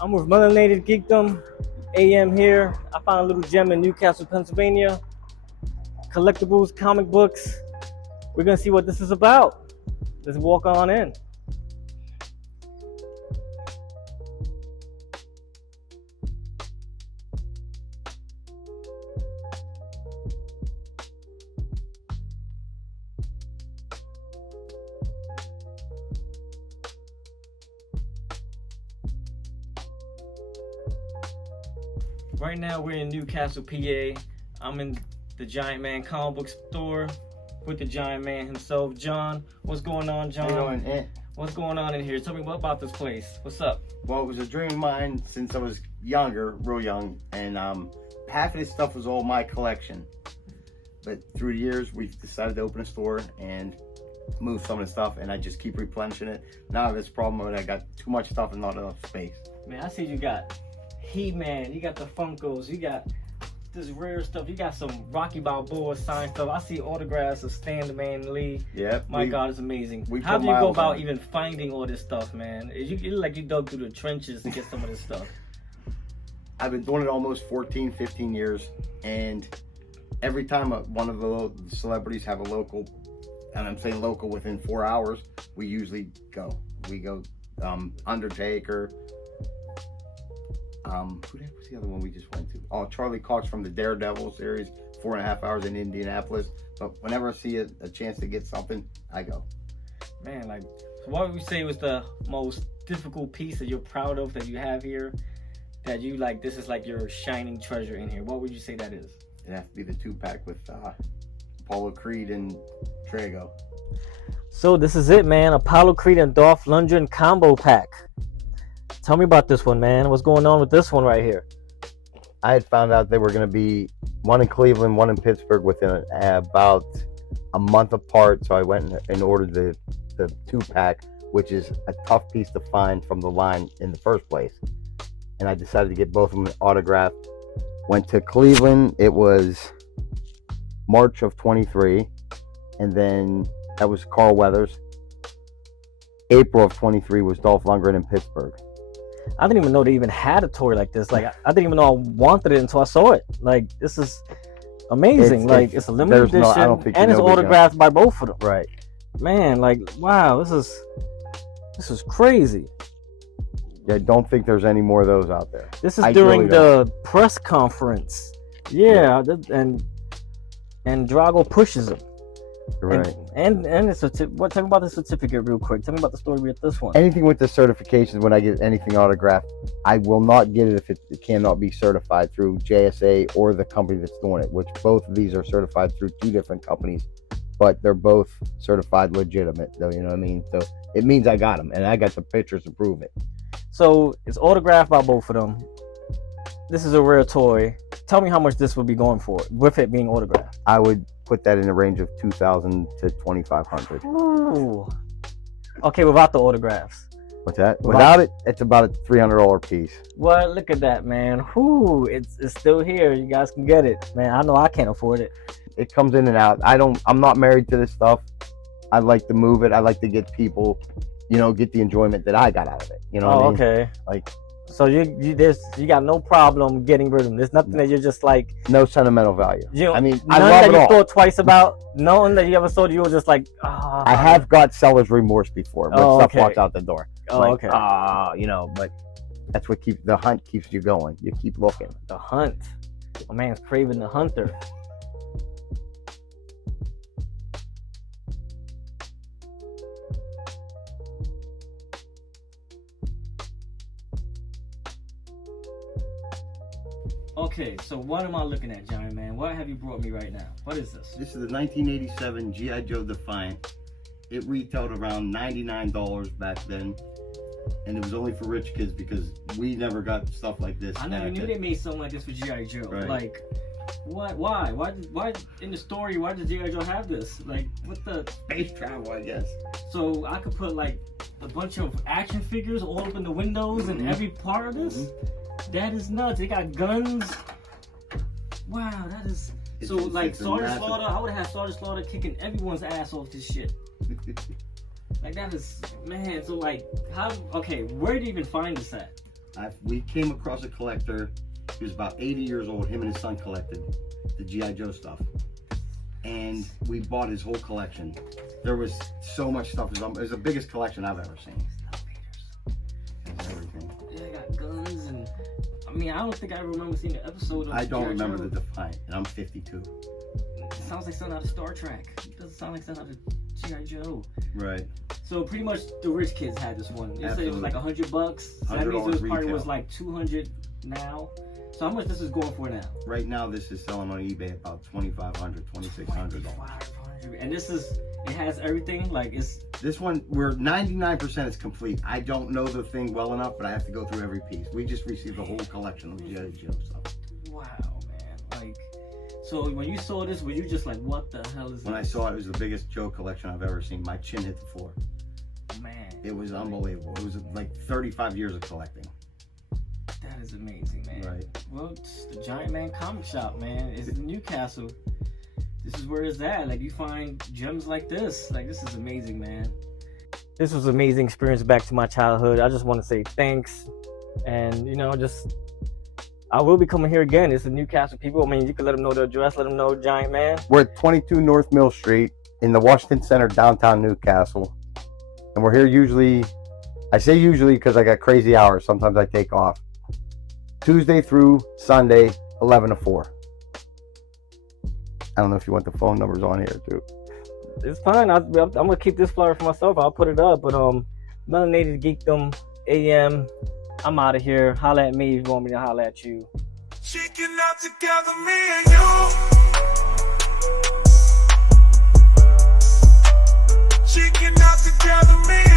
I'm with Melanated Geekdom, AM here. I found a little gem in Newcastle, Pennsylvania. Collectibles, comic books. We're gonna see what this is about. Let's walk on in. Right now we're in Newcastle, PA. I'm in the Giant Man comic book store with the Giant Man himself, John. What's going on, John? How you doing? What's going on in here? Tell me what about this place. What's up? Well, it was a dream of mine since I was younger, real young, and half of this stuff was all my collection. But through the years, we've decided to open a store and move some of the stuff, and I just keep replenishing it. Now I have this problem where I got too much stuff and not enough space. Man, I see you got He-Man, you got the Funkos, you got this rare stuff, you got some Rocky Balboa signed stuff. I see autographs of Stan the Man Lee. Yeah. My God, it's amazing. How do you go about even finding all this stuff, man? You look like you dug through the trenches to get some of this stuff. I've been doing it almost 14, 15 years, and every time one of the celebrities have a local, and I'm saying local within 4 hours, we usually go. We go Undertaker. Who was the other one we just went to? Oh, Charlie Cox from the Daredevil series, 4.5 hours in Indianapolis. But whenever I see a chance to get something, I go. Man, like, so what would you say was the most difficult piece that you're proud of that you have here? That you like, this is like your shining treasure in here. What would you say that is? It has to be the 2-pack with Apollo Creed and Trago. So this is it, man. Apollo Creed and Dolph Lundgren combo pack. Tell me about this one, man. What's going on with this one right here? I had found out they were going to be one in Cleveland, one in Pittsburgh within about a month apart. So I went and ordered the 2-pack, which is a tough piece to find from the line in the first place. And I decided to get both of them autographed. Went to Cleveland. It was March of 23. And then that was Carl Weathers. April of 23 was Dolph Lundgren in Pittsburgh. I didn't even know they even had a toy like this. Like, I didn't even know I wanted it until I saw it. Like, this is amazing. It's a limited edition, and it's autographed by both of them. Right. Man, like, wow, this is crazy. Yeah, I don't think there's any more of those out there. This is during the press conference. Yeah. And Drago pushes him. Right. And it's tell me about the certificate real quick. Tell me about the story with this one. Anything with the certifications, when I get anything autographed, I will not get it if it cannot be certified through JSA or the company that's doing it, which both of these are certified through 2 different companies, but they're both certified legitimate, though, you know what I mean? So it means I got them, and I got the pictures to prove it. So it's autographed by both of them. This is a rare toy. Tell me how much this would be going for with it being autographed. I would put that in the range of $2,000 to $2,500. Ooh. Okay, without the autographs. What's that? Without it, it's about a $300 piece. Well, look at that, man. Whoo, it's still here. You guys can get it, man. I know I can't afford it. It comes in and out. I'm not married to this stuff. I like to move it. I like to get people, get the enjoyment that I got out of it. You know what I mean? Okay. Like, so you got no problem getting rid of them. There's nothing that you're just like, no sentimental value. I love that you thought twice about. Knowing that you ever sold, you were just like, I have got seller's remorse before when stuff walks out the door. Okay. But that's what keeps the hunt keeps you going. You keep looking. The hunt. My man's craving the hunter. Okay, so what am I looking at, Giant Man? What have you brought me right now? What is this? This is the 1987 G.I. Joe Defiant. It retailed around $99 back then, and it was only for rich kids because we never got stuff like this. I never knew they made something like this for G.I. Joe. Right. Like, what? Why? Why in the story? Why does G.I. Joe have this? Like, what the Space travel, I guess. So I could put like a bunch of action figures all up in the windows and every part of this. That is nuts. They got guns. Wow, that is so like Sergeant Slaughter. I would have had Sergeant Slaughter kicking everyone's ass off this shit. Like, that is, man. So like, how? Okay, where do you even find this at? We came across a collector. He was about 80 years old. Him and his son collected the G.I. Joe stuff. And we bought his whole collection. There was so much stuff. It was the biggest collection I've ever seen. Everything. Yeah, I got guns and... I mean, I don't think I remember seeing an episode of I don't G.I. remember Joe. the Defiant, and I'm 52. It sounds like something out of Star Trek. It doesn't sound like something out of G.I. Joe. Right. So pretty much the rich kids had this one. They said it was like $100. So that $100 means it was probably retail. was like 200 now. So how much this is going for now? Right now, this is selling on eBay about $2,500, $2,600. $2,500. And this is, it has everything. Like it's. This one, we're 99% is complete. I don't know the thing well enough, but I have to go through every piece. We just received a whole collection of G.I. Joe stuff. Wow, man. Like, so when you saw this, were you just like, what the hell is When I this? saw it, it was the biggest Joe collection I've ever seen. My chin hit the floor. Man. It was unbelievable. It was like 35 years of collecting. That is amazing, man. Right. Well, it's the Giant Man comic shop, man. It's in Newcastle. This is where it's at. Like, you find gems like this. Like, this is amazing, man. This was an amazing experience back to my childhood. I just want to say thanks. And, you know, just, I will be coming here again. It's the Newcastle people. I mean, you can let them know the address. Let them know Giant Man. We're at 22 North Mill Street in the Washington Center, downtown Newcastle. And we're here usually, I say usually because I got crazy hours. Sometimes I take off. Tuesday through Sunday, 11 to 4. I don't know if you want the phone numbers on here too. It's fine. I'm gonna keep this flyer for myself. I'll put it up. But Melanated Geekdom AM. I'm out of here. Holla at me if you want me to holla at you. Chicken out together, me and you. Chicken out together, me